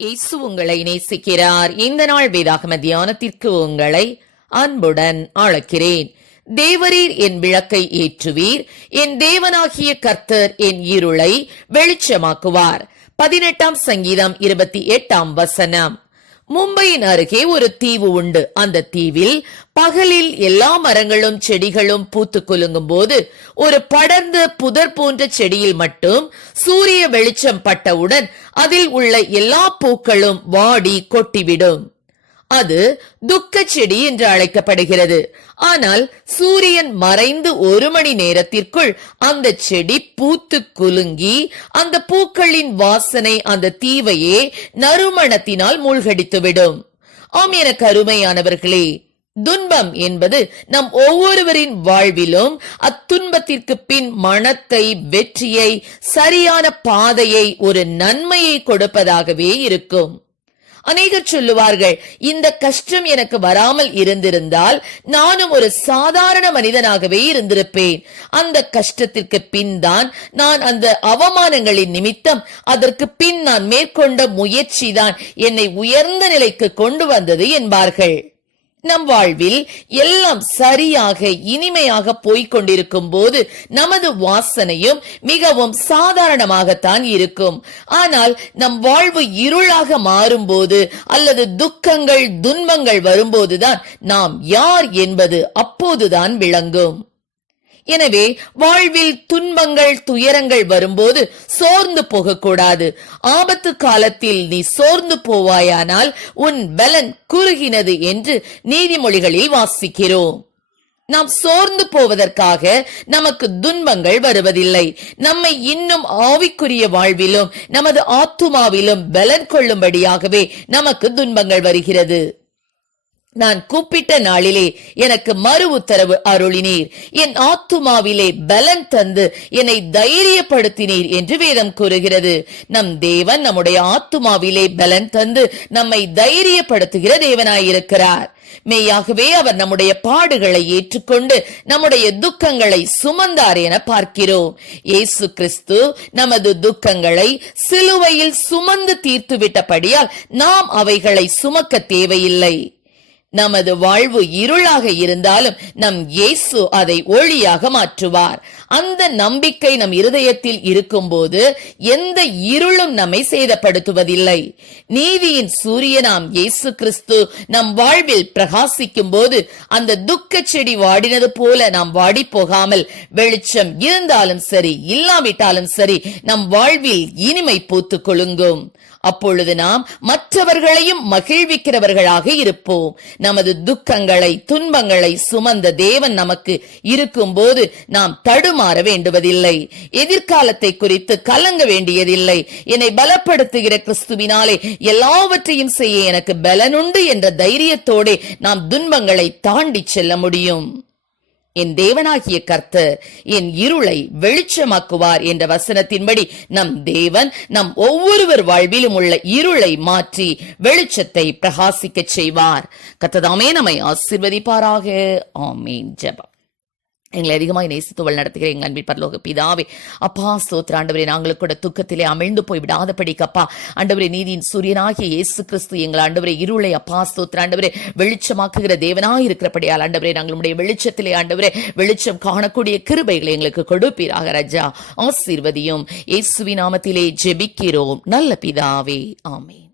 இயேசு உங்களை நேசிக்கிறார். இந்த நாள் வேதாகம தியானத்திற்கு உங்களை அன்புடன் அழைக்கிறேன். தேவரீர் என் விளக்கை ஏற்றுவீர், என் தேவனாகிய கர்த்தர் என் இருளை வெளிச்சமாக்குவார். 18ஆம் சங்கீதம் 28ஆம் வசனம். மும்பையின் அருகே ஒரு தீவு உண்டு. அந்த தீவில் பகலில் எல்லா மரங்களும் செடிகளும் பூத்து குலுங்கும் போது ஒரு படர்ந்த புதர் போன்ற செடியில் மட்டும் சூரிய வெளிச்சம் பட்டவுடன் அதில் உள்ள எல்லா பூக்களும் வாடி கொட்டிவிடும். அது துக்க செடி என்று அழைக்கப்படுகிறது. ஆனால் சூரியன் மறைந்து 1 மணி நேரத்திற்குள் அந்த செடி பூத்து குலுங்கி அந்த பூக்களின் வாசனை அந்த தீவையே நறுமணத்தினால் மூழ்கடித்துவிடும். ஆம், எனக்கு அருமையானவர்களே, துன்பம் என்பது நம் ஒவ்வொருவரின் வாழ்விலும் அத்துன்பத்திற்கு பின் மனத்தை, வெற்றியை, சரியான பாதையை, ஒரு நன்மையை கொடுப்பதாகவே இருக்கும். அநேகர் சொல்லுவார்கள், இந்த கஷ்டம் எனக்கு வராமல் இருந்திருந்தால் நானும் ஒரு சாதாரண மனிதனாகவே இருந்திருப்பேன். அந்த கஷ்டத்திற்கு பின் தான் நான் அந்த அவமானங்களின் நிமித்தம் அதற்கு பின் நான் மேற்கொண்ட முயற்சி தான் என்னை உயர்ந்த நிலைக்கு கொண்டு வந்தது என்பார்கள். நம் வாழ்வில் எல்லாம் சரியாக இனிமையாக போய்கொண்டிருக்கும் போது நமது வாசனையும் மிகவும் சாதாரணமாகத்தான் இருக்கும். ஆனால் நம் வாழ்வு இருளாக மாறும்போது அல்லது துக்கங்கள், துன்பங்கள் வரும்போதுதான் நாம் யார் என்பது அப்போதுதான் விளங்கும். எனவே வாழ்வில் துன்பங்கள், துயரங்கள் வரும்போது சோர்ந்து போகக்கூடாது. ஆபத்து காலத்தில் நீ சோர்ந்து போவாயானால் உன் பலன் குறுகினது என்று நீதிமொழிகளில் வாசிக்கிறோம். நாம் சோர்ந்து போவதற்காக நமக்கு துன்பங்கள் வருவதில்லை. நம்மை இன்னும் ஆவிக்குரிய வாழ்விலும் நமது ஆத்துமாவிலும் பலன் கொள்ளும்படியாகவே நமக்கு துன்பங்கள் வருகிறது. நான் கூப்பிட்ட நாளிலே எனக்கு மறு உத்தரவு அருளினீர், என் ஆத்துமாவிலே பலன் தந்து என்னை தைரியப்படுத்தினீர் என்று வேதம் கூறுகிறது. நம் தேவன் நம்முடைய ஆத்துமாவிலே பலன் தந்து நம்மை தைரியப்படுத்துகிற தேவனாயிருக்கிறார். மெய்யாகவே அவர் நம்முடைய பாடுகளை ஏற்றுக்கொண்டு நம்முடைய துக்கங்களை சுமந்தார் என பார்க்கிறோம். இயேசு கிறிஸ்து நமது துக்கங்களை சிலுவையில் சுமந்து தீர்த்து விட்டபடியால் நாம் அவைகளை சுமக்க தேவையில்லை. நமது வாழ்வு இருளாக இருந்தாலும் நம் இயேசு அதை ஒளியாக மாற்றுவார். அந்த நம்பிக்கை நம் இருதயத்தில் இருக்கும்போது எந்த இருளும் நம்மை சேதப்படுத்துவதில்லை. நீதியின் சூரியனாம் இயேசு கிறிஸ்து நம் வாழ்வில் பிரகாசிக்கும் போது அந்த துக்க செடி வாடினது போல நாம் வாடி போகாமல், வெளிச்சம் இருந்தாலும் சரி இல்லாவிட்டாலும் சரி நம் வாழ்வில் இனிமை பூத்து கொள்ளுங்கும். அப்பொழுது நாம் மற்றவர்களையும் மகிழ்விக்கிறவர்களாக இருப்போம். நமது துக்கங்களை, துன்பங்களை சுமந்த தேவன் நமக்கு இருக்கும் போது நாம் தடுமாற வேண்டுவதில்லை. எதிர்காலத்தை குறித்து கலங்க வேண்டியதில்லை. என்னை பலப்படுத்துகிற கிறிஸ்துவினாலே எல்லாவற்றையும் செய்ய எனக்கு பலனுண்டு என்ற தைரியத்தோடு நாம் துன்பங்களை தாண்டி செல்ல முடியும். என் தேவனாகிய கர்த்தர் என் இருளை வெளிச்சமாக்குவார் என்ற வசனத்தின்படி நம் தேவன் நம் ஒவ்வொருவர் வாழ்விலும் உள்ள இருளை மாற்றி வெளிச்சத்தை பிரகாசிக்க செய்வார். கர்த்தர் நம்மை ஆசீர்வதிப்பாராக. ஆமென். ஜெபம். எங்களை அதிகமாக நேசித்து நடத்துகிற எங்கள் அன்பின் பரலோக பிதாவே, அப்பா ஸ்தோத்திரம் ஆண்டவரே, நாங்களுக்கு கூட துக்கத்திலே அமிழ்ந்து போய் விடாதபடிக்கு அப்பா ஆண்டவரே, நீதியின் சூரியனாகிய இயேசு கிறிஸ்து எங்கள் ஆண்டவரே இருளை அப்பா ஸ்தோத்திரம் ஆண்டவரே வெளிச்சமாக்குகிற தேவனாய் இருக்கிறபடியால் ஆண்டவரே, நாங்கள் உடைய வெளிச்சத்திலே ஆண்டவரே வெளிச்சம் காணக்கூடிய கிருபைகளை எங்களுக்கு கொடுப்பீராக. ராஜா ஆசீர்வதியும். இயேசுவின் நாமத்திலே ஜெபிக்கிறோம் நல்ல பிதாவே. ஆமென்.